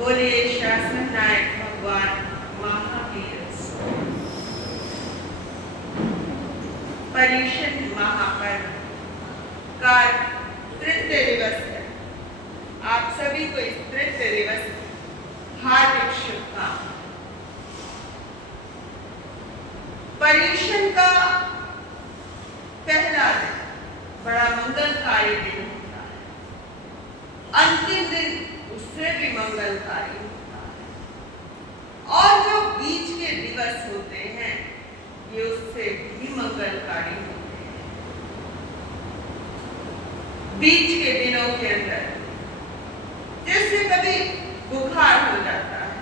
बोलिए शासन नायक भगवान महावीर। पर्युषण महापर्व का तृतीय दिवस है। आप सभी को इस तृतीय दिवस हार्दिक शुभकामनाएं। पर्युषण का पहला दिन बड़ा मंगलकारी दिन होता है। अंतिम दिन उससे भी मंगलकारी होता है और जो बीच के दिवस होते हैं ये उससे भी मंगलकारी होते हैं। बीच के दिनों के अंदर जैसे कभी बुखार हो जाता है,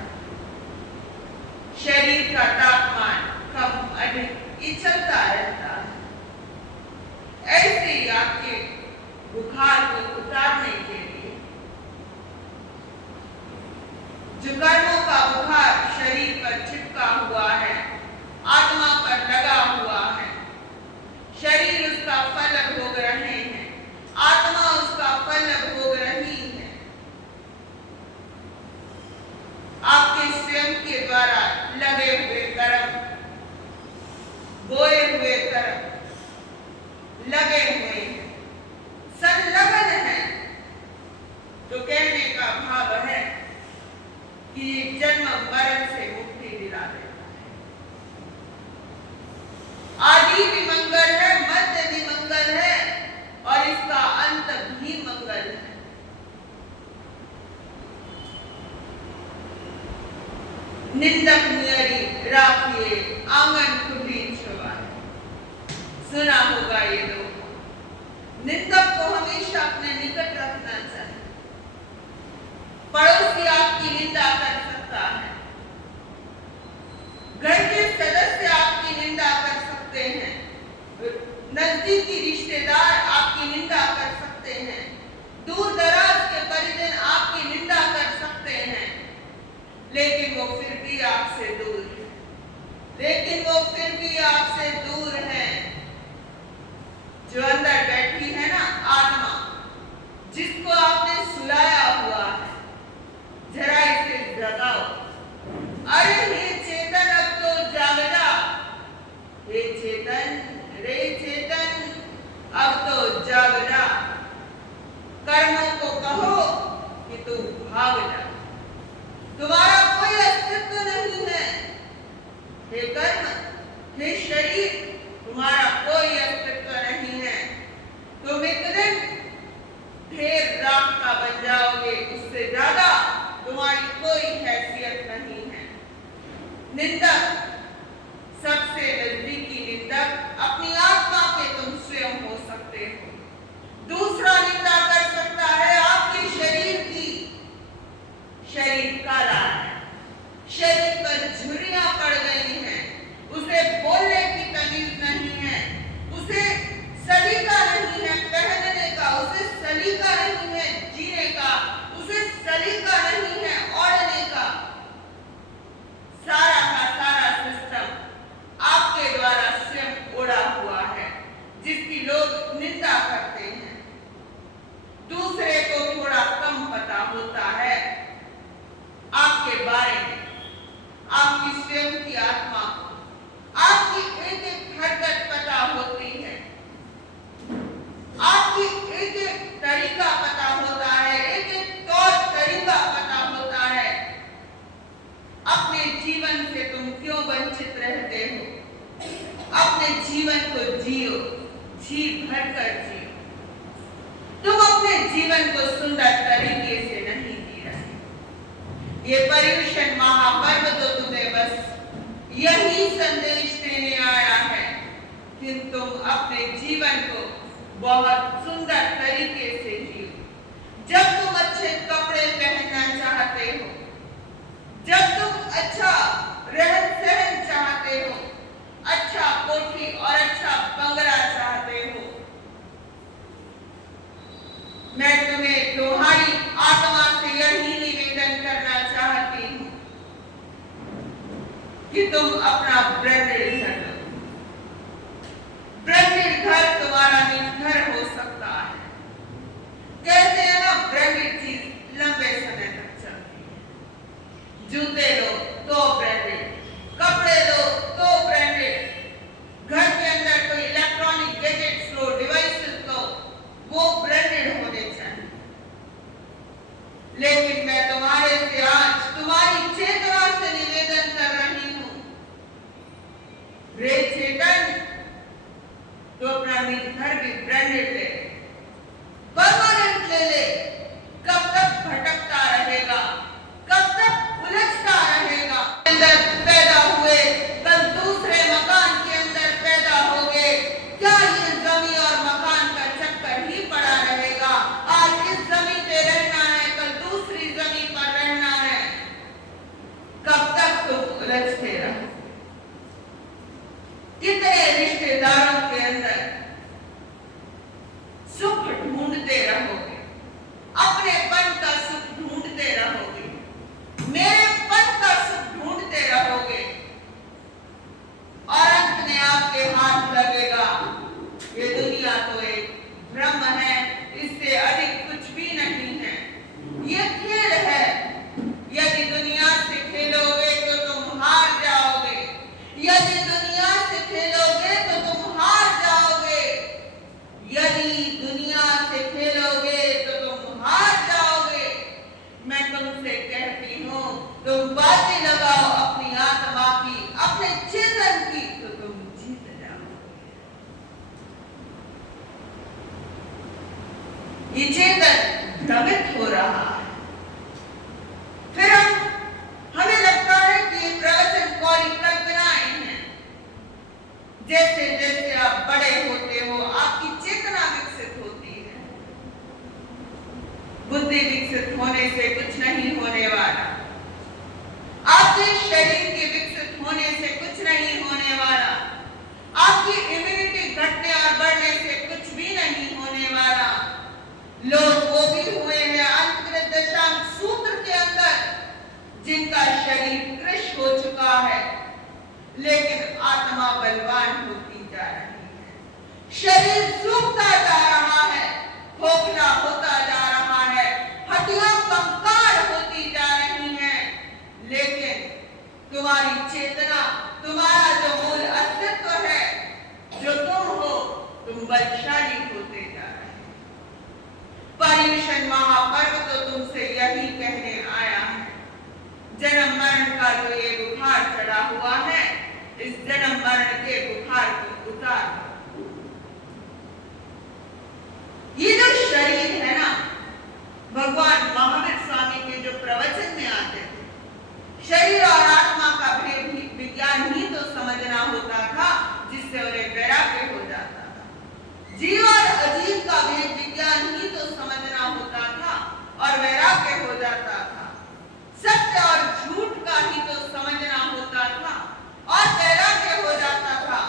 शरीर का तापमान कम अधिक ये चलता रहता है, ऐसे ही आपके बुखार को उतारने के लिए जो कर्मों का बुखार शरीर पर चिपका हुआ है, आत्मा पर लगा हुआ है, शरीर उसका फल भोग रहे हैं, आत्मा उसका फल भोग रही है। आपके स्वयं के द्वारा लगे हुए कर्म, बोए हुए कर्म लगे हुए हैं, संलग्न है, तो कहने का भाव है कि जन्म मरण से मुक्ति दिला देता है। आदि भी मंगल है, मध्य भी मंगल है और इसका अंत भी मंगल है। निंदक नियरी राखिए आंगन खुली छुआए। सुना होगा ये लोग। निंदक को हमेशा अपने निकट रखना चाहिए। पड़ोसी आपकी निंदा कर सकता है, घर के सदस्य आपकी निंदा कर सकते हैं, नजदीकी रिश्तेदार आपकी निंदा कर सकते हैं, दूर दराज के परिजन आपकी निंदा कर सकते हैं, लेकिन वो फिर भी आपसे दूर है। लेकिन वो फिर भी आपसे दूर है। जो अंदर बैठी है ना आत्मा, जिसको आपने सुलाया हुआ है, जरा इसे जगाओ। अरे हे चेतन, अब तो जाग जा। हे चेतन, रे चेतन, अब तो जाग जा। कर्मों को कहो कि तू भाग जा। तुम्हारा कोई अस्तित्व नहीं है। हे कर्म, हे शरीर, तुम्हारा कोई अस्तित्व नहीं है। तुम एक दिन ढेर राख का बन जाओगे, उससे ज्यादा तुम्हारी कोई हैसियत नहीं है। निंदक, सबसे नजदीकी निंदक अपनी आत्मा के तुम स्वयं हो सकते हो। दूसरा निंदा कर सकता है आपके शरीर की। शरीर काला है, शरीर पर झुर्रियां पड़ गई हैं, उसे बोलने की तमीज नहीं है, उसे सलीका नहीं है पहनने का, उसे सलीका नहीं है जीने का, उसे सलीका नहीं है ओढ़ने का। सारा का सारा सिस्टम आपके द्वारा स्वयं ओढ़ा हुआ है, जिसकी लोग निंदा करते हैं। दूसरे को थोड़ा कम पता होता है आपके बारे में, आपकी स्वयं की आत्मा को, आपकी एक एक हरकत पता होती है, आपकी एक एक तरीका पता होता है, एक एक तौर तरीका पता होता है। अपने जीवन से तुम क्यों वंचित रहते हो? अपने जीवन को जियो, जी भरकर जियो। तुम अपने जीवन को सुंदर तरीके से नहीं जी रहे। ये पर्युषण महापर्व तो तुम्हें बस यही संदेश देने आया है कि तुम अपने जीवन को बहुत सुंदर तरीके से जियो। जब तुम अच्छे कपड़े पहनना चाहते हो, जब तुम अच्छा रहन सहन चाहते हो, अच्छा कोठी और अच्छा बंगला चाहते हो, मैं तुम्हें तुम्हारी आत्मा से यही निवेदन करना चाहती हूँ कि तुम अपना ब्रांडेड घर लो। ब्रांडेड घर तुम्हारा निज घर हो सकता है। कहते हैं ना, ब्रांडेड चीज लंबे समय तक चलती है। जूते लो तो ब्रांडेड, कपड़े लो तो ब्रांडेड, घर के अंदर कोई इलेक्ट्रॉनिक गैजेट्स लो, डिवाइसेस लो, वो ब्रांडेड होने चाहिए। लेकिन मैं तुम्हारे से आज तुम्हारी चेतना से निवेदन कर रही हूं, रे चेतन, तो अपना घर भी ब्रांडेड ले, परमानेंट ले ले। कब तक भटकता रहेगा, कब तक उलझता रहेगा? अंदर पैदा हुए, कल दूसरे मकान के अंदर पैदा होगे, क्या ये जमीन और मकान का चक्कर ही पड़ा रहेगा? आज इस जमीन पे रहना है, कल दूसरी जमीन पर रहना है, कब तक तुम उलझते रहो? कितने रिश्तेदारों के अंदर सुख ढूंढते रहोगे, अपनेपन का सुख ढूंढते रहोगे, मेरेपन का सुख ढूंढते रहोगे, और अंत में आपके हाथ लगेगा ये दुनिया तो एक भ्रम है, इससे अधिक कुछ भी नहीं है, ये खेल है। यदि दुनिया से खेलोगे तो तुम हार जाओगे, यदि दुनिया से खेलोगे तो तुम हार जाओगे, यदि दुनिया से खेलोगे तो तुम हार जाओगे। मैं तुमसे कहती हूँ, तुम बाजी लगाओ अपनी आत्मा की, अपने चेतन की, तो तुम जीत जाओगे। ये चेतन भ्रमित हो रहा है। फिर हमें लगता है कि ये प्रवचन कौरी कल्पनाएं हैं। जैसे जैसे आप बड़े होते हो, आपकी चेतना विकसित होती है। बुद्धि विकसित होने से कुछ नहीं होने वाला, आपके शरीर के विकसित होने से कुछ नहीं होने वाला, आपकी इम्यूनिटी घटने और बढ़ने से कुछ भी नहीं होने वाला। लोग वो भी हुए हैं अंतर्गत दशांक सूत्र के अंदर जिनका शरीर कृश हो चुका है, लेकिन आत्मा बलवान होती जा रही है, शरीर सूखता जा रहा है, खोखला होता जा रहा है, हड्डियां कंकाल होती जा रही हैं, लेकिन तुम्हारी चेतना, तुम्हारा जो मूल अस्तित्व है, जो तुम हो, तुम बलशाली होते जा रहे हो। पर्युषण महापर्व तो तुमसे यही कहने आया है, जन्म मरण का जो ये बुखार चढ़ा हुआ है, इस जन्म मरण के बुखार को उतार दो। ये जो शरीर है ना, भगवान महावीर स्वामी के जो प्रवचन में आते थे, शरीर और आत्मा का भेद विज्ञान ही तो समझना होता था, जिससे उन्हें वैराग्य हो जाता था। जीव और अजीव का भेद विज्ञान ही तो समझना होता था और वैराग्य हो जाता था। सत्य और झूठ का ही तो समझना होता था और वैराग्य हो जाता था।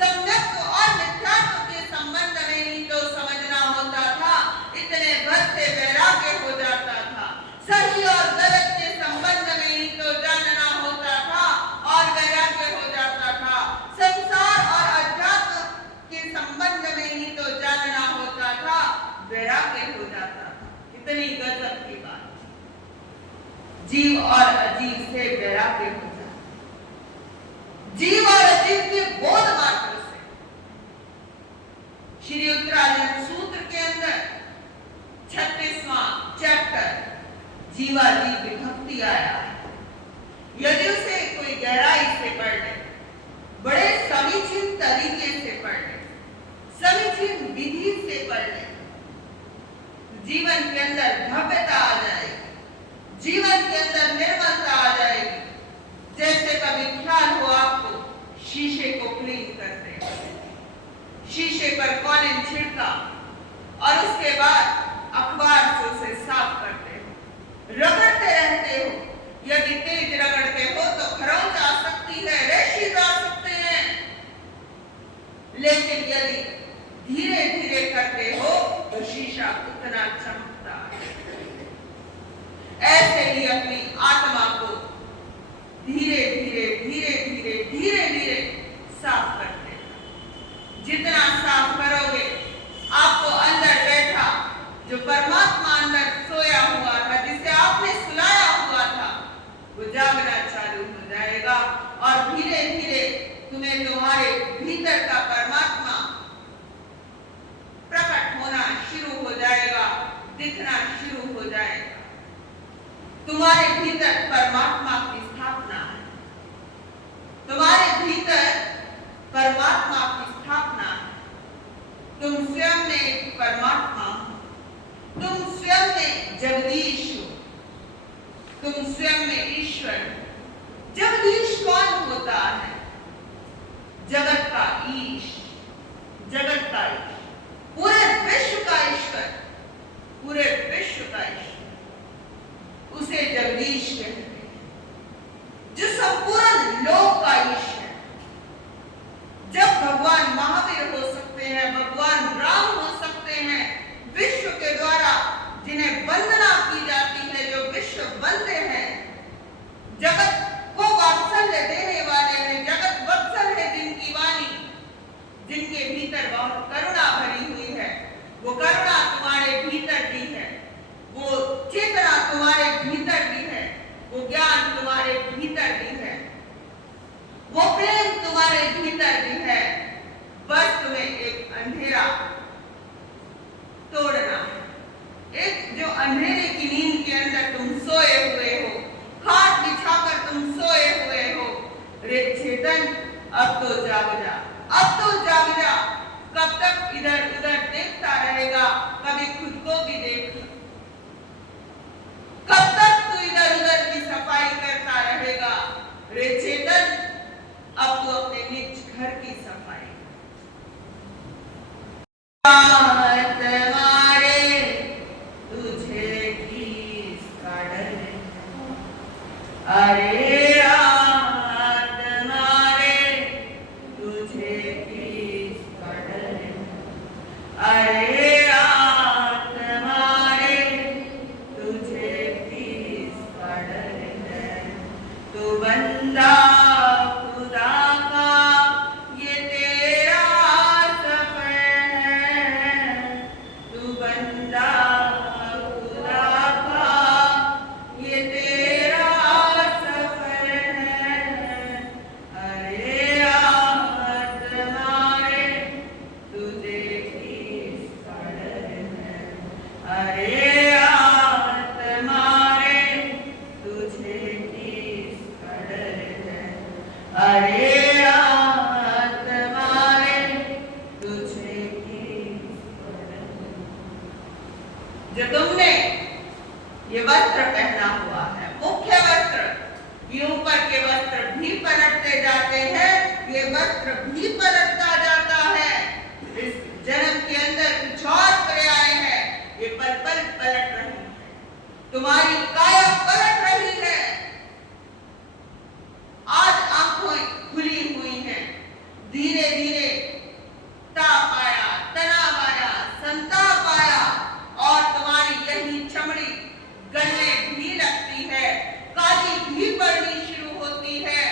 सम्यक और मिथ्यात्व के संबंध में ही तो समझना होता था, इतने भर से वैराग्य हो जाता था। सही और गलत के संबंध में ही तो जानना होता था और वैराग्य हो जाता था। संसार और अध्यात्म के संबंध में ही तो जानना होता था, वैराग्य हो जाता था। इतनी गजब की बात। जीव और अजीव से वैराग्य हो जाता, जीव और अजीव के बोध मात्र से। श्री उत्तरायण सूत्र के अंदर 36वां चैप्टर जीवाजीव विभक्ति आया है। यदि उसे कोई गहराई से पढ़ ले, बड़े समीचीन तरीके से पढ़ ले, समीचीन विधि से पढ़ ले, जीवन के अंदर भव्यता आ जाएगी, जीवन के अंदर निर्मलता आ जाएगी। जैसे कभी ख्याल हो आपको, शीशे को क्लीन करते हैं, शीशे पर कॉलिन छिड़का और उसके बाद अखबार से उसे साफ करते हो, रगड़ते रहते हो। यदि तेज रगड़ते हो तो खरोंच आ सकती है, रेशेज आ सकते हैं, लेकिन यदि धीरे धीरे करते हो तो शीशा उतना चमकता है। ऐसे ही अपनी आत्मा को धीरे धीरे धीरे धीरे धीरे धीरे साफ करते हैं। जितना साफ करोगे, आपको अंदर बैठा जो परमात्मा अंदर सोया हुआ था, जिसे आपने सुलाया हुआ भीतर परमात्मा की स्थापना है। तुम्हारे भीतर परमात्मा की स्थापना है। तुम स्वयं में एक परमात्मा हो। तुम स्वयं में जगदीश हो। तुम स्वयं में ईश्वर हो। जगदीश कौन होता है? जगत का ईश, जगत का ईश, पूरे विश्व का ईश्वर, पूरे विश्व का ईश्वर, उसे जगदीश कहते हैं। जो संपूर्ण लोक का ईश है। जब भगवान महावीर हो सकते हैं, भगवान राम हो सकते हैं, विश्व के द्वारा जिन्हें वंदना की जाती है, जो विश्व वंद्य हैं, जगत को वात्सल्य देने वाले हैं, जगत वत्सल है जिनकी वाणी, जिनके भीतर बहुत करुणा भरी हुई है, वो करुणा तुम्हारे भीतर भी है, वो चेतना तुम्हारे भीतर भी है, वो ज्ञान तुम्हारे भीतर भी है, वो प्रेम तुम्हारे भीतर भी है। बस तुम्हें एक अंधेरा तोड़ना है। एक जो अंधेरे की नींद के अंदर तुम सोए हुए हो, खाट बिछाकर तुम सोए हुए हो, रे चेतन अब तो जाग जा, अब तो जाग जा। कब तक इधर उधर देखता रहेगा? कभी खुद को भी देख। कब तक तू इधर उधर की सफाई करता रहेगा? रे चेतन अब तो अपने निज घर की सफाई। तुम्हारे तुझे किसका डर है? अरे जो तुमने ये वस्त्र पहना हुआ है, मुख्य वस्त्र, ये ऊपर के वस्त्र भी पलटते जाते हैं, ये वस्त्र भी पलटता जाता है। इस जन्म के अंदर कुछ और पर्याय है, ये पल पल पलट रही है, तुम्हारी काया पलट रही है। आज आंखें खुली हुई हैं, धीरे धीरे ताप आया, तनाव आया, संताप आया, और तुम्हारी यही चमड़ी गलने भी लगती है, काली भी पड़नी शुरू होती है,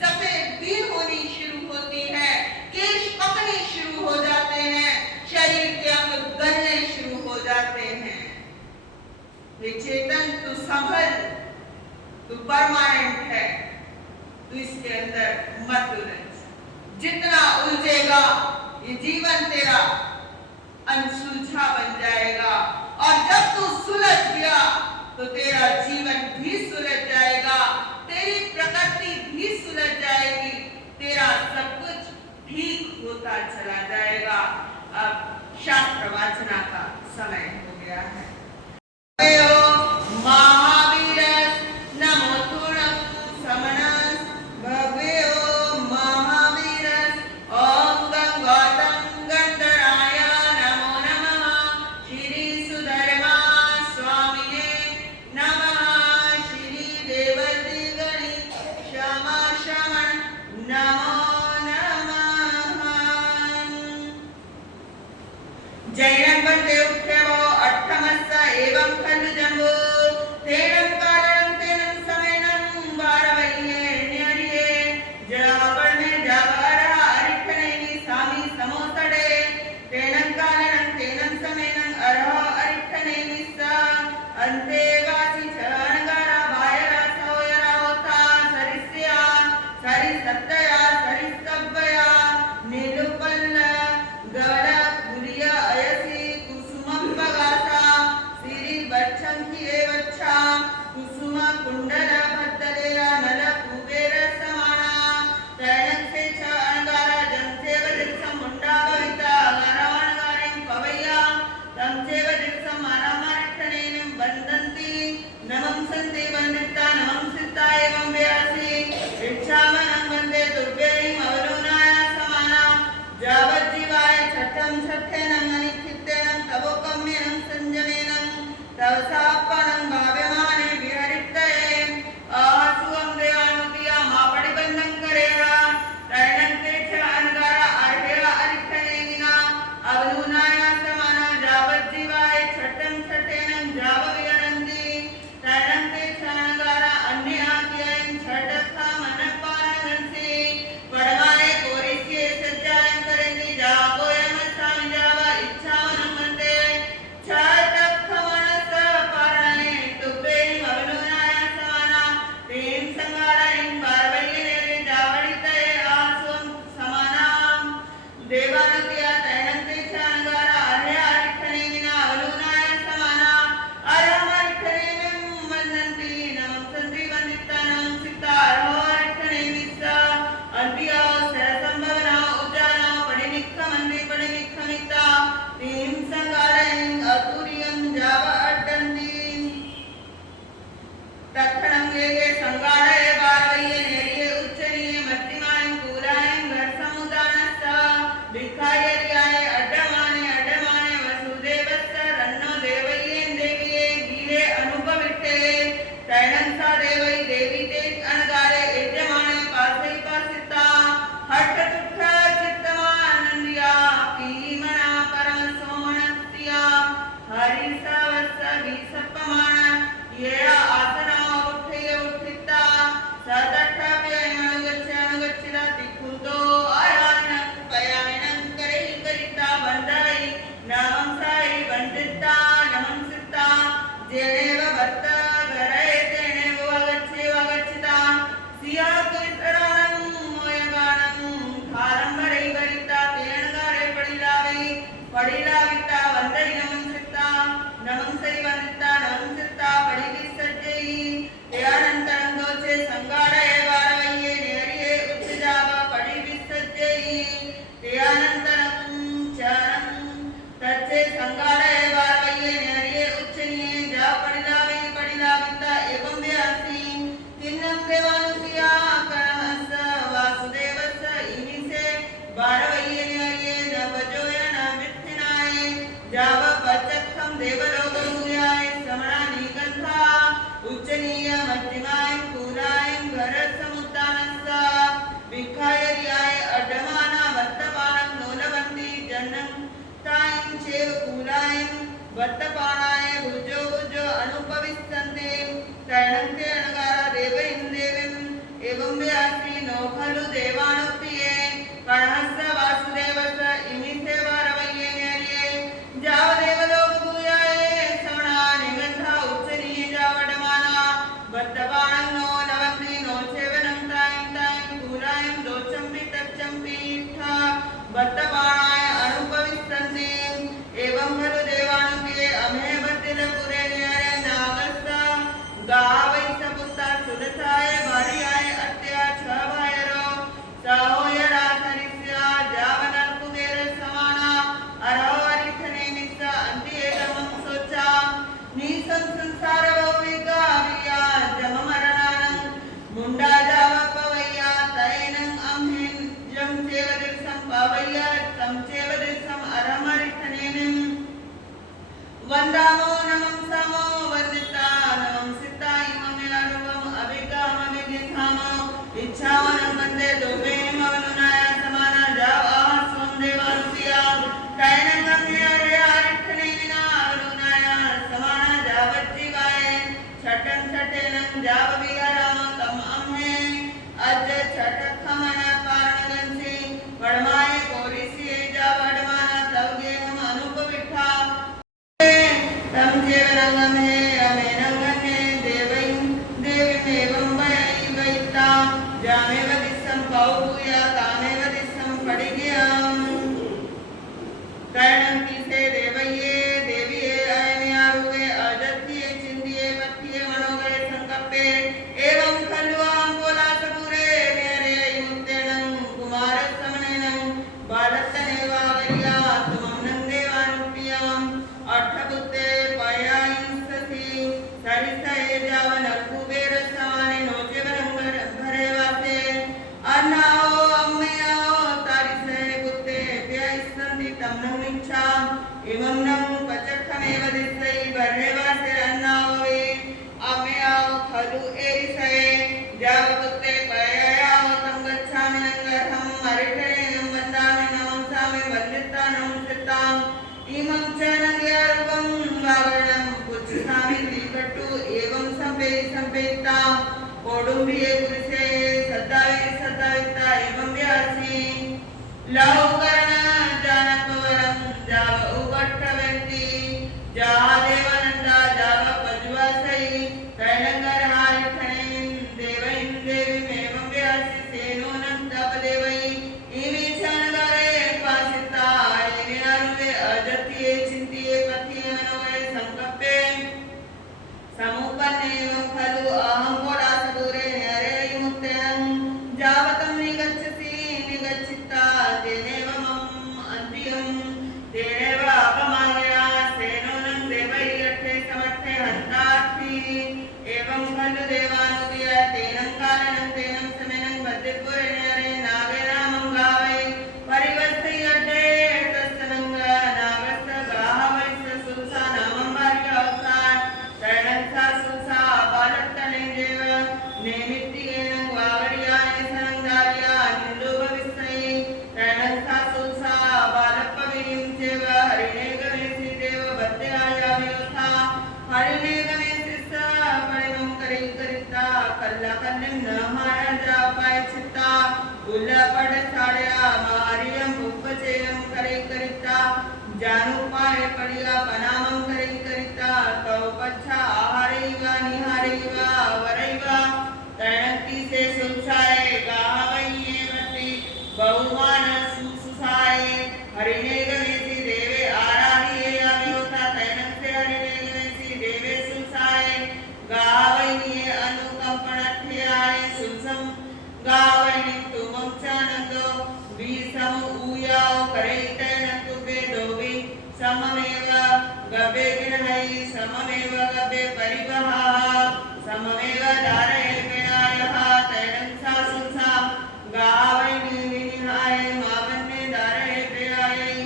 सफेद भी होनी शुरू होती है, केश पकने शुरू हो जाते हैं, शरीर के अंग गलने शुरू हो जाते हैं। ये चेतन तू संभल, तू परमानेंट है, तू इसके अंदर मत उलझ। जितना उलझेगा ये जीवन तेरा अनसुलझा बन जाएगा, और जब तू सुलझ गया तो तेरा जीवन भी सुलझ जाएगा, तेरी प्रकृति भी सुलझ जाएगी, तेरा सब कुछ ठीक होता चला जाएगा। अब शास्त्र वाचना का समय हो गया है। जैन बंदे उत्सव 8 इच्छावनं वन्दे दोमेन मवनुनाय समाना जाव स्वं देवानुप्रिया कैनकं हरे हरिठने विना वनुनाय समाना जावज्जीवाय छठं छठेनं जाव विहरम तम अम्हे अज छठ खमन पारणगंसी वडमाए कोरिसी जाव वडमाना तवगे हम अनुपविठा तम जेवरंगम है अमेनंगने देवीमेवं वैवैता जामेव दिसं पौभूया तामेव दिसं पडिग्यम् कर्णं किसे देवये देविये अयम्यारुवे अजत्ये चिन्दिये मत्ये मनोगये संकप्पे एवं खल्वां कोलासपुरे मेरे मुक्तेनं कुमारसमनेनं बालत्तनेवा वैया तुमं नन्देवानुप्रियाम् अट्ठपुत्ते पयायिंससि सरिसये जावन कुबेर समाने नोचेवनं भरेवासे अन्नाओ अम्मयाओ तारिसे पुत्ते प्यायिसन्ति तम्नं इच्छाम् इमं नं पचखमेव दिसै भरेवासे अन्नाओ वे अम्मयाओ खलु एरिसये जाव पुत्ते पयायाओ तं गच्छामि नंगर्हं मरिठेनं वन्दामि नमंसामि वन्दिता नमंसिताम् इमं च नंग्यारूपं वागणं पुच्छामि दीपट्टु एवं संपेता कोडुंबिये पुरुषे सत्ताविता एवं व्यासी लौकरण जानपवरं जाव उवट्टवन्ति जादेवनंदा जाव पजुवासै कैलंगर हारिठनें देवैं देवीमेवं व्यासी सेनोनं तपदेवै इमे चनगरे पासिता इमे अरुवे अजत्ये चिन्तिये पथिये मनोगये संकप्पे समुपन्नेवं खलु अहं कोलासदूरे न्यारे मुक्तेनं जावतं निगच्छसि निगच्छिता तेनेव मम अन्तियं तेनेव अपमानया सेनोनं देवैरट्ठे समट्ठे हन्तार्थी एवं खलु देवानुदय तेनं कारणं तेनं समेनं बद्धिपुरे न्यारे नागे नामं गावै परिवस्थि अड्डे तस्सनंग नागस्स गाहवैस सुल्सा नामं भार्यावसान् तरणसा सुल्सा बालत्तने देव नेमित्तियेनं वावरियानि सनंगार्या निन्दुभविस्सै तरणसा सुल्सा बालप्पविरिं चेव हरिणे गमेसि देव बद्ध्याया वियोथा हरिणे गमेसिस्स परिमं करिता कल्ला कल्लिं न माया द्रापाय चित्ता उल्लपड साड्या मारियं उपचेयं करिता जानुपाय पडिया पनामं करिता तौ पच्छा आहारैवा निहारैवा वरैवा तरणक्ति से सुल्साय गावैयेवति बहुमान सुसुसाय हरिणे गमेसि देवे आराहिये अभियोथा तरणं से हरिणे गमेसि देवे सुल्साय गावैये अनुकंपणथ्याय सुल्सं गावैनि तुमं चानंदो विसम उयाओ करैतैनं तुबे दोबि सममेव गबे विनहै सममेव गबे परिवहाः सममेव धारये पेयायः तैनं सा सुल्सा गावैनि विनिहाय मावन्ने धारये पेयायै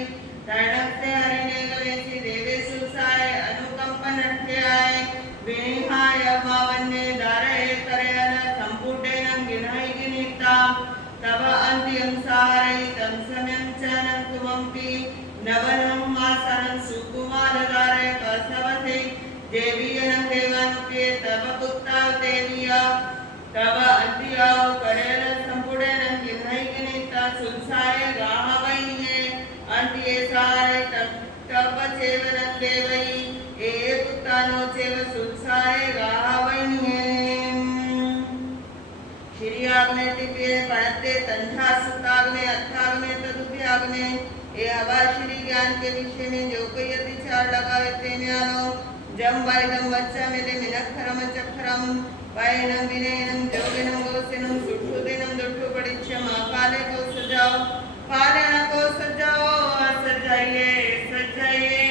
तैनं से हरिणे गमेसि देवे सुल्साय अनुकंपनथ्याय विनिहाय मावन्ने धारये करयन सम्पुटेनं गिनहै गिनिता तव अन्त्यं सारै तं सम्यं च नन्तुमपि नवनं मासनं सुकुमारधारे कसवथे देवीयनं देवानुप्रिये तव पुत्राव देवीया तव अन्त्याव करेल सम्पुडेनं गिनहै गिनिता सुल्साय गाहवैये अन्त्ये सारै तव चेवनं देवै ए पुत्रानो चेव सुल्साय गाहवैये श्रीयाग्ने तिपे पणते तंथा सुताग्ने अर्थाग्ने तदुभ्याग्ने ये हवा श्री ज्ञान के विषय में जो कोई अतिचार लगावे तेन्यानो जम वाइदम वच्चा मेले मिनक्षरम चक्षरम वायनम विनयनम जोगिनम गोसिनम सुठुदिनम दुठु पड़िच्छम काले को सजाओ पारण को सजाओ सजाइए सजाइए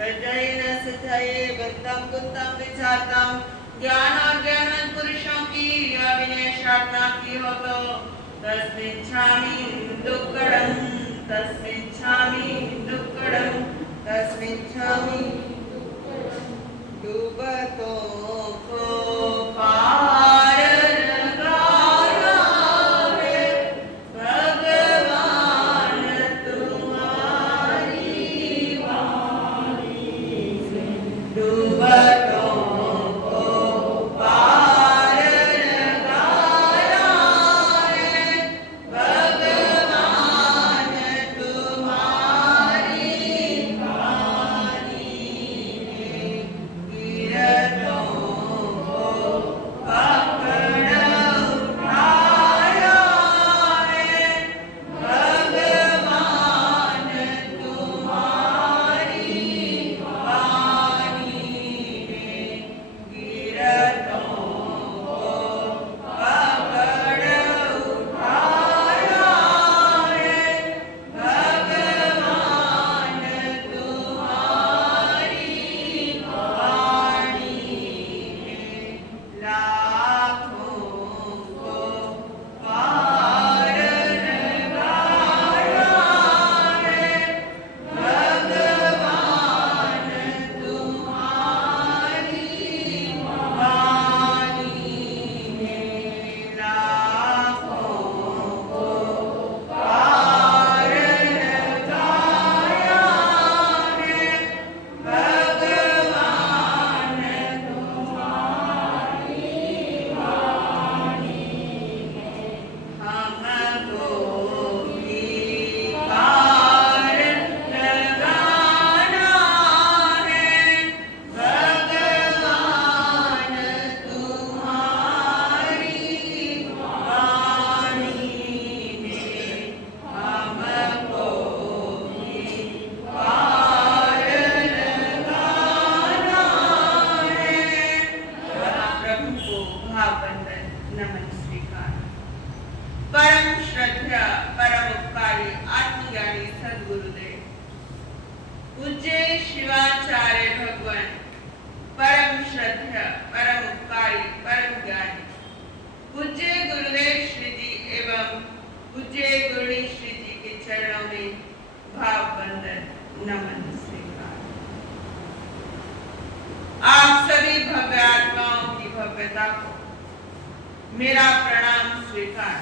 सजाइए न सजाइए बंतम कुत्तम विचारतम ज्ञान और ज्ञानवंत पुरुषों की अभिनयशार्था की हो तो तस्मिच्छामि दुक्कडम तस्मिच्छामि दुक्कडम तस्मिच्छामि डूबतों को पार लगाया नमन स्वीकार। परम श्रद्धा परम उपकारी आत्मज्ञानी सद्गुरुदेव पूज्य शिवाचार्य भगवान परम श्रद्धा परम उपकारी परम ज्ञानी पूज्य गुरुदेव श्री जी एवं पूज्य गुरुणी श्री जी के चरणों में भाव बंदन नमन स्वीकार। आप सभी भव्य आत्माओं की भव्यता को मेरा प्रणाम स्वीकार।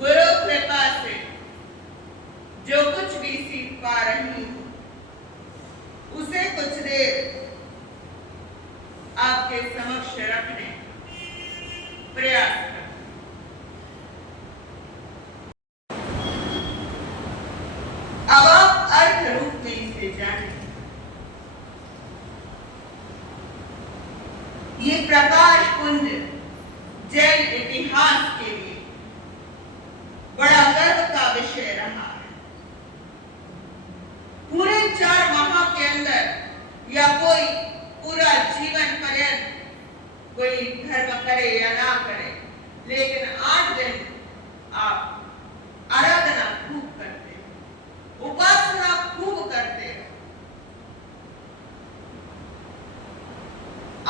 गुरु कृपा से जो कुछ भी सीख पा रही हूं उसे कुछ देर आपके समक्ष रखने प्रयास कर। अब आप अर्थ रूप में इसे जानें। ये प्रकाश पुंज जैन इतिहास के लिए बड़ा गर्व का विषय रहा है। पूरे 4 माह के अंदर या कोई पूरा जीवन पर्यंत कोई धर्म करे या ना करे, लेकिन 8 दिन आप आराधना खूब करते हो, उपासना खूब करते हो।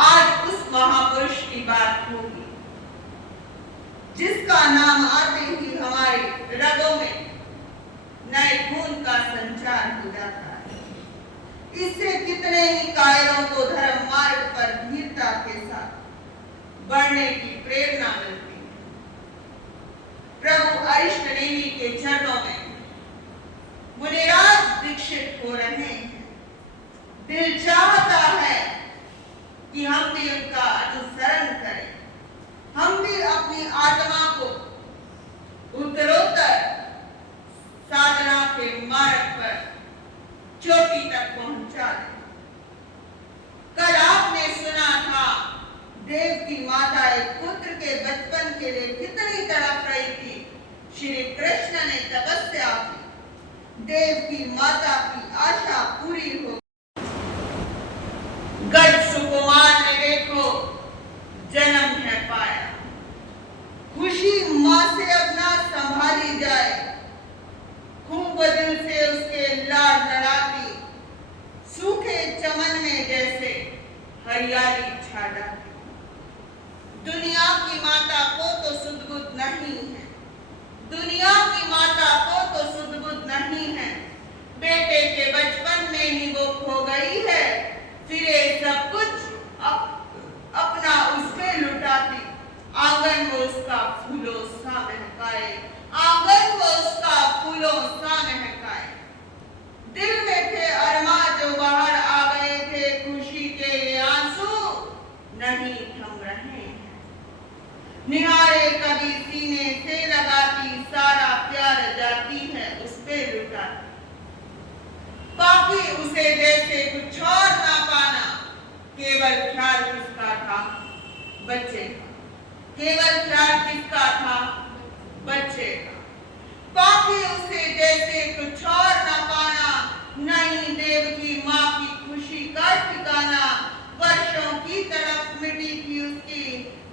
आज उस महापुरुष की बात होगी जिसका नाम आते ही हमारे रगों में नए खून का संचार हो जाता है। इससे कितने ही कायरों को धर्म मार्ग पर धीरता के साथ बढ़ने की प्रेरणा मिलती है। प्रभु अरिष्ट नेमि के चरणों में मुनिराज दीक्षित हो रहे हैं। दिल चाहता है कि हम भी उनका अनुसरण करें, हम भी अपनी आत्मा को उत्तरोत्तर साधना के मार्ग पर चोटी तक पहुंचा दें। कल आपने सुना था देव की माता एक पुत्र के बचपन के लिए कितनी तड़प रही थी। श्री कृष्ण ने तपस्या की, देव की माता की आशा पूरी हो। गज सुकुमार ने देखो जन्म है पाया, खुशी मां से अपना संभाली जाए, खूब दिल से उसके लाड लड़ाती, सूखे चमन में जैसे हरियाली छा जाती। दुनिया की माता को तो सुध-बुध नहीं है, दुनिया की माता को तो सुध-बुध नहीं है। बेटे के बचपन में ही वो खो गई है, फिर सब कुछ अपना उसमें लुटाती। आंगन वो उसका फूलों सा महकाए, आंगन वो उसका फूलों सा महकाए। दिल में थे अरमा जो बाहर आ गए थे, खुशी के ये आंसू नहीं थम रहे हैं। निहारे कभी सीने से लगाती, सारा प्यार जाती है उस पे लुटाती। बाकी उसे जैसे कुछ और ना पाना, केवल ख्याल किसका था? बच्चे का। केवल ख्याल किसका था? बच्चे का। बाकी उसे जैसे कुछ और ना पाना, नहीं देव की माँ की खुशी का ठिकाना। वर्षों की तरफ मिटी थी उसकी,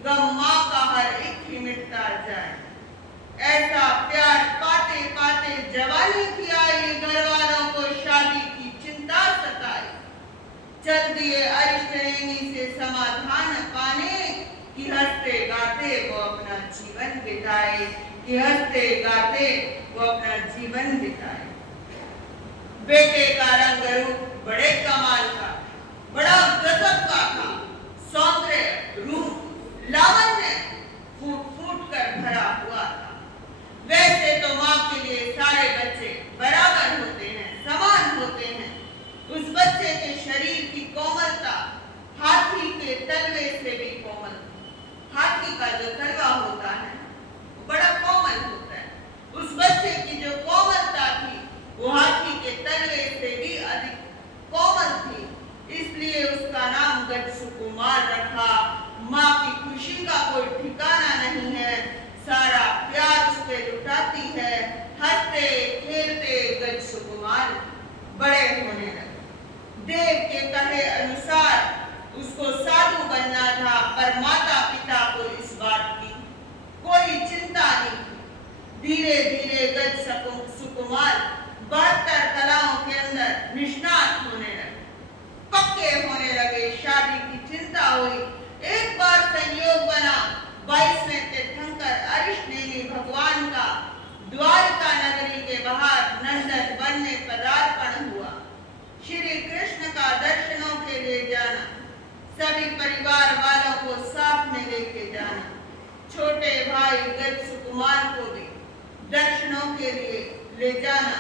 गम माँ का हर एक ही मिटता जाए। ऐसा प्यार पाते पाते जवानी की आई, घर वालों को शादी की चिंता सताई। चल दिए अरिष्ट नेमि से समाधान पाने, कि हंसते गाते वो अपना जीवन बिताए, कि हंसते गाते वो अपना जीवन बिताए। बेटे का रंग रूप बड़े कमाल का, बड़ा गजब का था। सौंदर्य, रूप, लावण्य फूट फूट कर भरा हुआ था। वैसे तो माँ के लिए सारे बच्चे बराबर होते हैं, समान होते हैं। उस बच्चे के शरीर की कोमलता हाथी के तलवे से भी कोमल। हाथी का जो तलवा होता है वो बड़ा कोमल होता है। उस बच्चे की जो कोमलता थी वो हाथी के तलवे से भी अधिक कोमल थी। इसलिए उसका नाम गज सुकुमार रखा। माँ की खुशी का कोई 72 कलाओं के अंदर निष्णात होने लगे, पक्के होने लगे। शादी की चिंता हुई। एक बार संयोग बना, 22वें तीर्थंकर अरिष्टनेमि भगवान का द्वारका नगरी के बाहर नंदन वन में पदार्पण हुआ। श्री कृष्ण का दर्शनों के लिए जाना, सभी परिवार वालों को साथ में लेके जाना, छोटे भाई गज सुकुमार को भी दर्शनों के लिए ले जाना।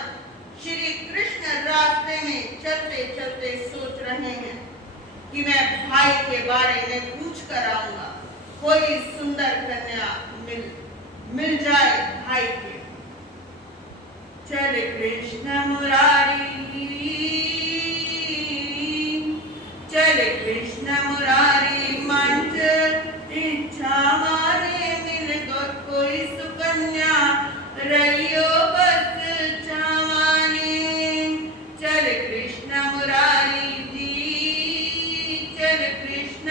श्री कृष्ण रास्ते में चलते चलते सोच रहे हैं कि मैं भाई के बारे में पूछ कर आऊंगा, कोई सुंदर कन्या मिल जाए भाई के। चल कृष्ण मुरारी, चल कृष्ण मुरारी, मंच इच्छा मारे मिल कोई सुकन्या, रहियो बस चावानी। चल कृष्ण मुरारी जी, चल कृष्ण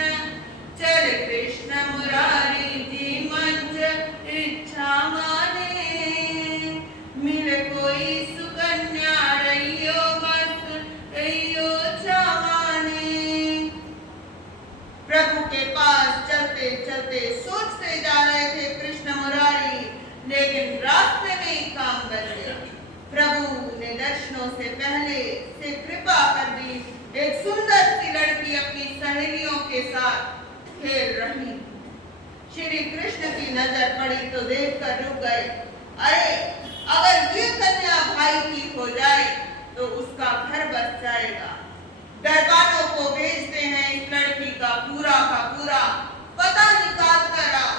मुरारी जी, मंच इच्छा माने मिल कोई सुकन्या, रहियो बस रहियो चावानी। प्रभु के पास चलते चलते सोचते जा रहे थे कृष्ण मुरारी, लेकिन रास्ते में ही काम कर गया। प्रभु ने दर्शनों से पहले से कृपा कर दी। एक सुंदर सी लड़की अपनी सहेलियों के साथ खेल रही। श्री कृष्ण की नजर पड़ी तो देखकर रुक गए। अरे, अगर ये कन्या भाई की हो जाए तो उसका घर बस जाएगा। दरबारों को भेजते हैं इस लड़की का पूरा पता निकाल कर आओ।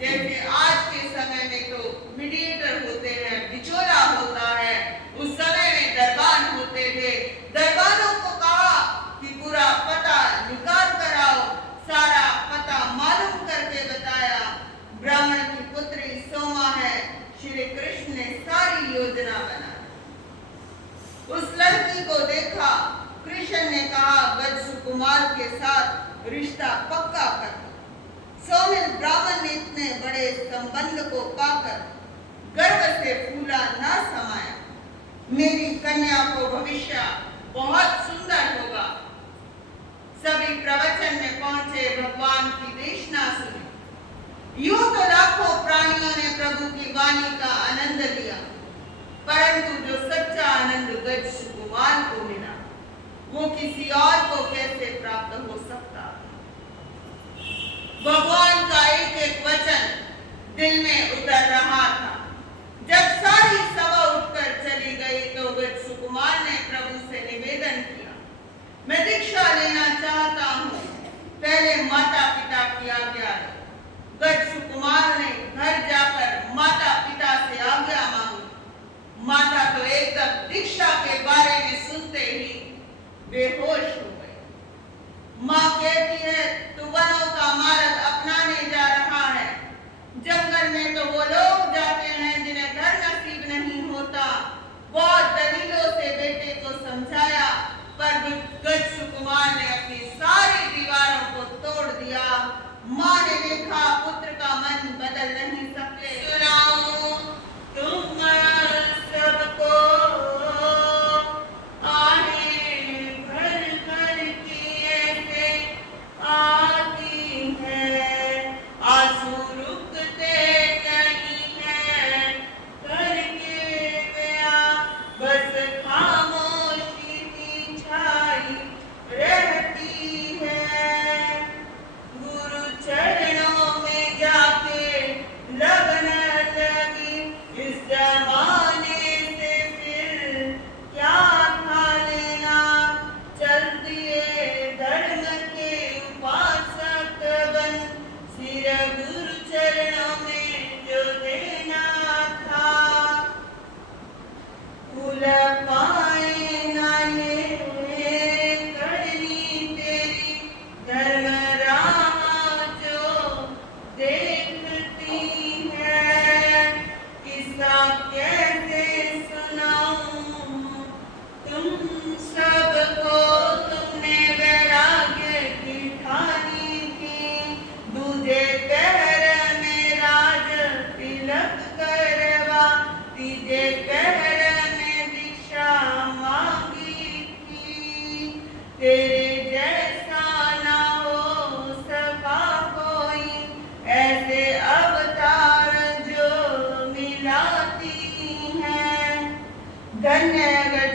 जैसे आज के समय में तो मीडिएटर होते हैं, बिचौला होता है, उस समय में दरबार होते थे। दरबारों को कहा कि पूरा पता निकाल कर आओ। सारा पता मालूम करके बताया। ब्राह्मण की पुत्री सोमा है। श्री कृष्ण ने सारी योजना बनाई। उस लड़की को देखा, कृष्ण ने कहा गज सुकुमार के साथ रिश्ता पक्का कर। सोमिल ब्राह्मण ने इतने बड़े संबंध को पाकर गर्व से फूला ना समाया। मेरी कन्या को भविष्य बहुत सुंदर होगा। सभी प्रवचन में पहुंचे, भगवान की देशना सुनी। यूं तो लाखों प्राणियों ने प्रभु की वाणी का आनंद लिया, परंतु जो सच्चा आनंद गज सुकुमार को मिला, वो किसी और को कैसे प्राप्त हो सकता। भगवान का एक एक वचन दिल में उतर रहा था। जब सारी सभा उठकर चली गई तो गज सुकुमार ने प्रभु से निवेदन किया, मैं दीक्षा लेना चाहता हूँ, पहले माता पिता की आज्ञा दो। गज सुकुमार ने घर जाकर माता पिता से आज्ञा मांगी। माता तो एकदम दीक्षा के बारे में सुनते ही बेहोश हो गई। माँ कहती है, तू वनों का मार्ग अपनाने जा रहा है। जंगल में तो वो लोग जाते हैं जिन्हें घर नसीब नहीं होता। बहुत दलीलों से बेटे को समझाया, पर गज सुकुमार ने अपनी सारी दीवारों को तोड़ दिया। माँ ने देखा पुत्र का मन बदल नहीं सकते। सुनाऊं तुम सबको आहें भर भर की ऐसे आती है, आंसू रुकते नहीं हैं, करके गया बस खामोशी की छाई रहती है। गुरु चरणों में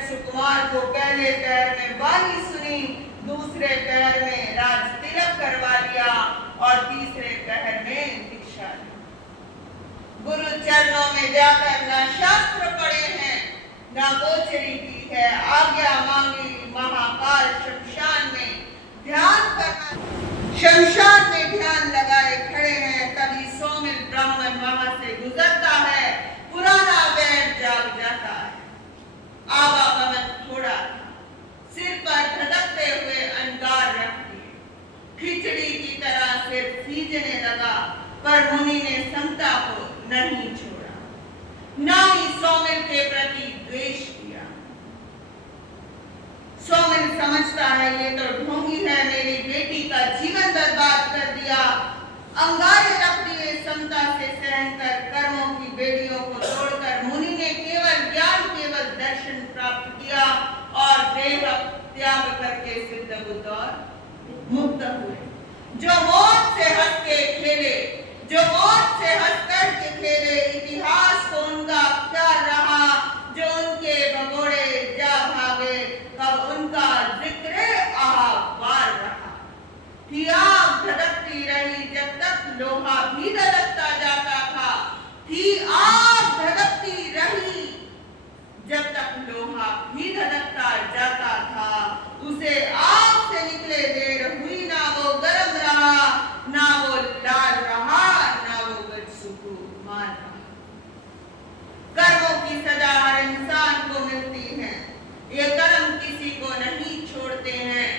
सुकुमार को पहले पैर में बानी सुनी, दूसरे पैर में राज तिलक करवा लिया और तीसरे पैर में दीक्षा ली। गुरु चरणों में जाकर न शास्त्र पढ़े हैं, न गोचरी की है आज्ञा मांगी, महाकाल शमशान में ध्यान करना। शमशान में ध्यान लगाए खड़े हैं, तभी सोमिल ब्राह्मण वहां से गुजरता है, पुराना वैर जाग जाता है। आवागमन थोड़ा था, सिर पर धधकते हुए अंगार रख दिए, खिचड़ी की तरह सिर सीजने लगा, पर मुनि ने समता को नहीं छोड़ा, न ही सोमिल के प्रति द्वेष किया। सोमिल समझता है ये तो ढोंगी है, मेरी बेटी का जीवन बर्बाद कर दिया। अंगारे रख दिए, समता से सहन कर कर्मों की बेड़ियों को तोड़कर मुनि ने केवल ज्ञान, केवल दर्शन प्राप्त किया और देह त्याग करके सिद्ध बुद्ध और मुक्त हुए। जो मौत से हंस के खेले, जो मौत से हंसकर के खेले, इतिहास को उनका क्या रहा, जो उनके भगोड़े जा भागे, कब उनका जिक्र आह्वार रहा। थी आग धधकती रही जब तक लोहा भी धधकता जाता था, थी आग धधकती रही जब तक लोहा भी धधकता जाता था। उसे आग से निकले देर हुई, ना वो गर्म रहा, ना वो लाल रहा, ना वो बदसुकुमार रहा। कर्मों की सजा हर इंसान को मिलती है, ये कर्म किसी को नहीं छोड़ते हैं,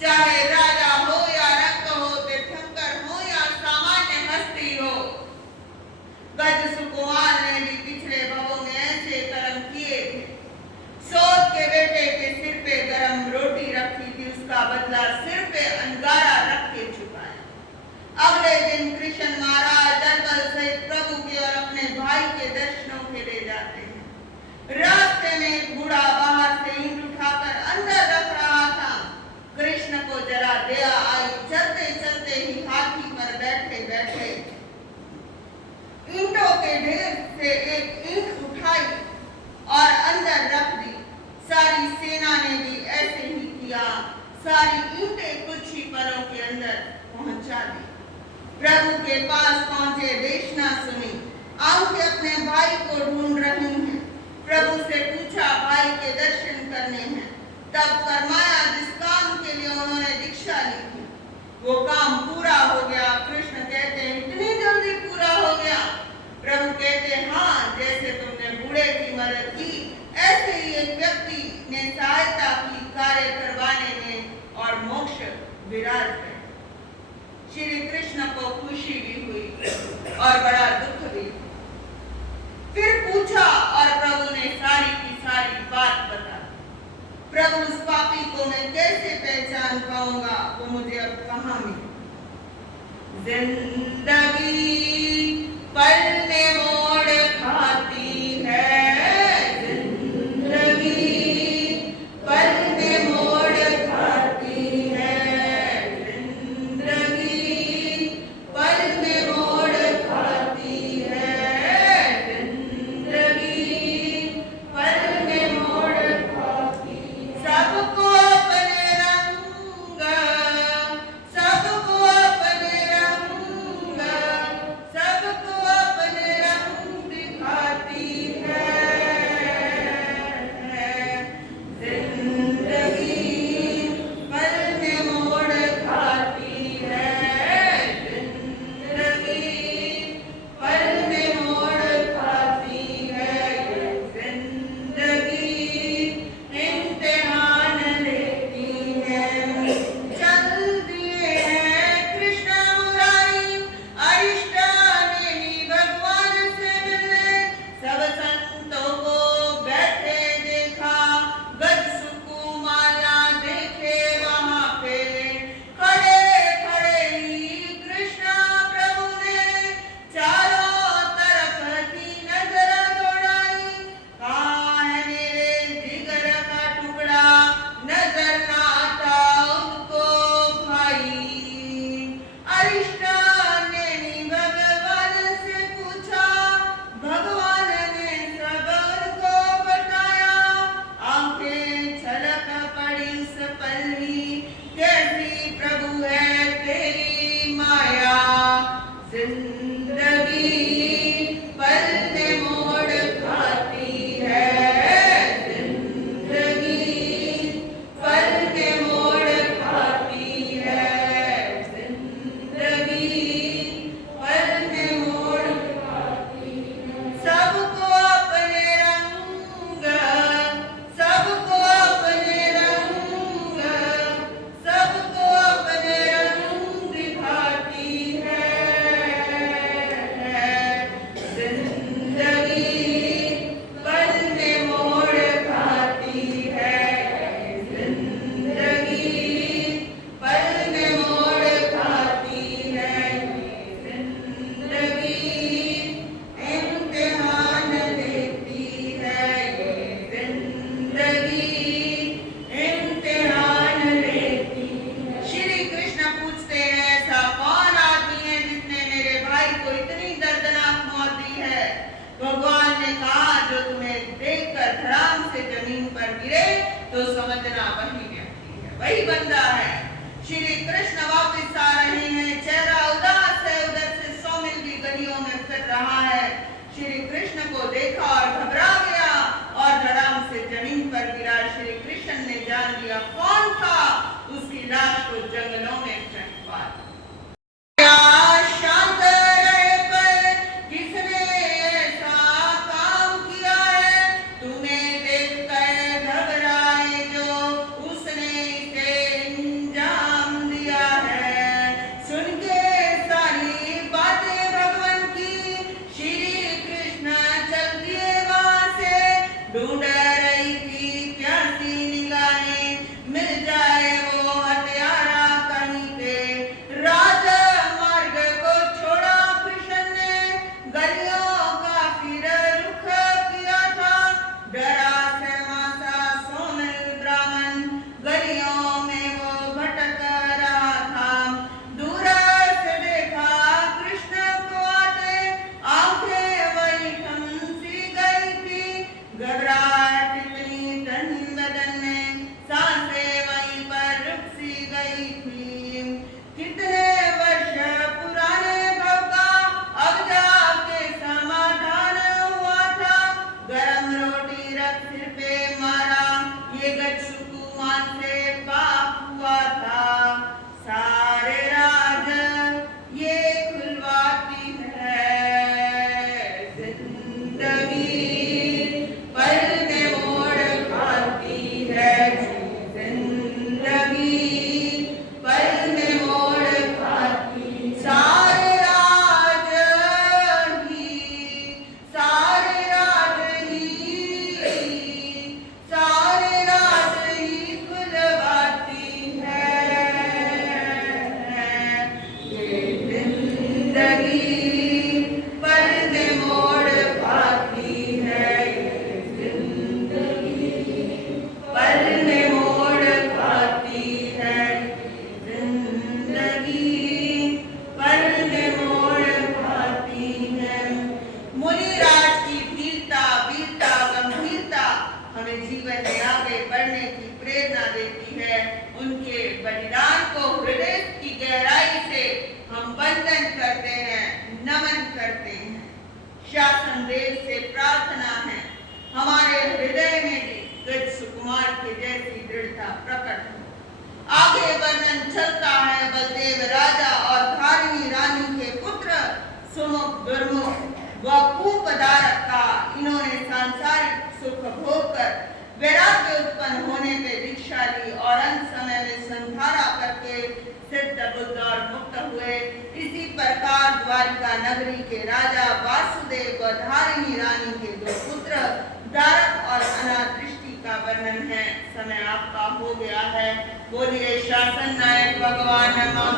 चाहे राजा हो या रक्त हो, तीर्थंकर हो या सामान्य हस्ती हो। बदसुकुमार ने भी पिछले भवों में ऐसे कर्म किए थे। सोत के बेटे के सिर पे गरम रोटी रखी थी, उसका बदला सिर पे अंगारा रख के चुकाया। अगले दिन कृष्ण महाराज दलबल सहित प्रभु के और अपने भाई के दर्शनों के लिए जाते हैं। रास्ते में एक बूढ़ा बाहर से ईंट उठाकर अंदर रख रहा था। कृष्ण को जरा दया आई, चलते चलते ही हाथी पर बैठे बैठे ईंटों के ढेर से एक ईंट उठाई और अंदर रख दी। सारी सेना ने भी ऐसे ही किया, सारी ईंटें कुछ ही पलों के अंदर पहुंचा दी। प्रभु के पास पहुंचे, देशना सुनी, आंखें अपने भाई को ढूंढ रही हैं। प्रभु से पूछा, भाई के दर्शन करने हैं। तब फरमाया, जिस काम के लिए उन्होंने दीक्षा ली थी वो काम पूरा हो गया। कृष्ण कहते हैं, इतनी जल्दी पूरा हो गया? प्रभु कहते हैं, हाँ, जैसे तुमने बूढ़े की मदद की, ऐसे ही एक व्यक्ति ने सहायता की कार्य करवाने में और मोक्ष विराज गए। श्री कृष्ण को खुशी भी हुई और बड़ा दुख भी। फिर पूछा और प्रभु ने सारी की सारी बात बता। प्रभु, उस पापी को मैं कैसे पहचान पाऊंगा, वो मुझे अब कहाँ मिले? जिंदगी पल में मोड़ खाती है, जिंदगी पल में मोड़ खाती है, जिंदगी पल में मोड़ खाती है, जिंदगी पल में मोड़ खाती है। सबको अपने रंग, सबको अपने रंग पर गिरे तो समझना वही व्यक्ति है, वही बंदा है। श्री कृष्ण वापस आ रहे हैं, चेहरा उदास है, उधर से सौमिल भी गलियों में फिर रहा है। श्री कृष्ण को देखा और घबरा गया और धड़ाम से जमीन पर गिरा। श्री कृष्ण ने जान लिया कौन था, उसकी लाश को जंगलों में फेंकवा दिया। शांत रहे पर किसने ऐसा काम किया है, तुम्हें देखकर घबराए जो उसने इसे अंजाम दिया है। सुन के सारी बातें भगवान की, श्री कृष्ण चल दिए वहां से। ढूंढ रही थी प्यासी निगाहें, मिल जाए वो हत्यारा कहीं पे। राजमार्ग को छोड़ा कृष्ण ने, गलियों का फिर रुख किया था। डरा सहमा सा सोमिल ब्राह्मण, गलियों में वो भटक रहा था। दूर से देखा कृष्ण को आते, आंखें वही थम सी गई थी। घबराहट इतनी तन बदन में, सांसें वहीं पर रुक सी गई थी। कितने वर्ष पुराने भव का अब जाके समाधान हुआ था। गरम रोटी रख सिर पे मारा, ये गच्छ कुमार से पाप हुआ था। सारे राज ये खुलवाती है जिंदगी, पल में मोड़ खाती है जिंदगी, पल में मोड़ खाती। सारे राज ही, सारे राज ही, सारे राज ही खुलवाती है ये जिंदगी, पल में मोड़ खाती है ये जिंदगी, पल में मोड़ खाती है जिंदगी, पल में मोड़ खाती है। मुनिराज की धीरता, वीरता, गंभीरता हमें जीवन में आगे बढ़ने की प्रेरणा देती है। उनके बलिदान को हृदय की गहराई से हम वंदन करते हैं, नमन करते हैं। शासन देव से प्रार्थना है, हमारे हृदय में भी गज सुकुमार के जैसी दृढ़ता प्रकट हो। आगे वर्णन चलता है बलदेव राजा और धारिणी रानी के पुत्र सुमुख दुर्मुख व कुपदारक का। इन्होंने सांसारिक सुख भोग कर वैराग्य उत्पन्न होने पे दीक्षा ली और अंत समय में संधारा करके सिद्ध बुद्ध और मुक्त हुए। इसी प्रकार द्वारिका नगरी के राजा वासुदेव व धारिणी रानी के दो पुत्र दारक और अनादृष्टि का वर्णन है। समय आपका हो गया है, बोलिए शासन नायक भगवान नमः।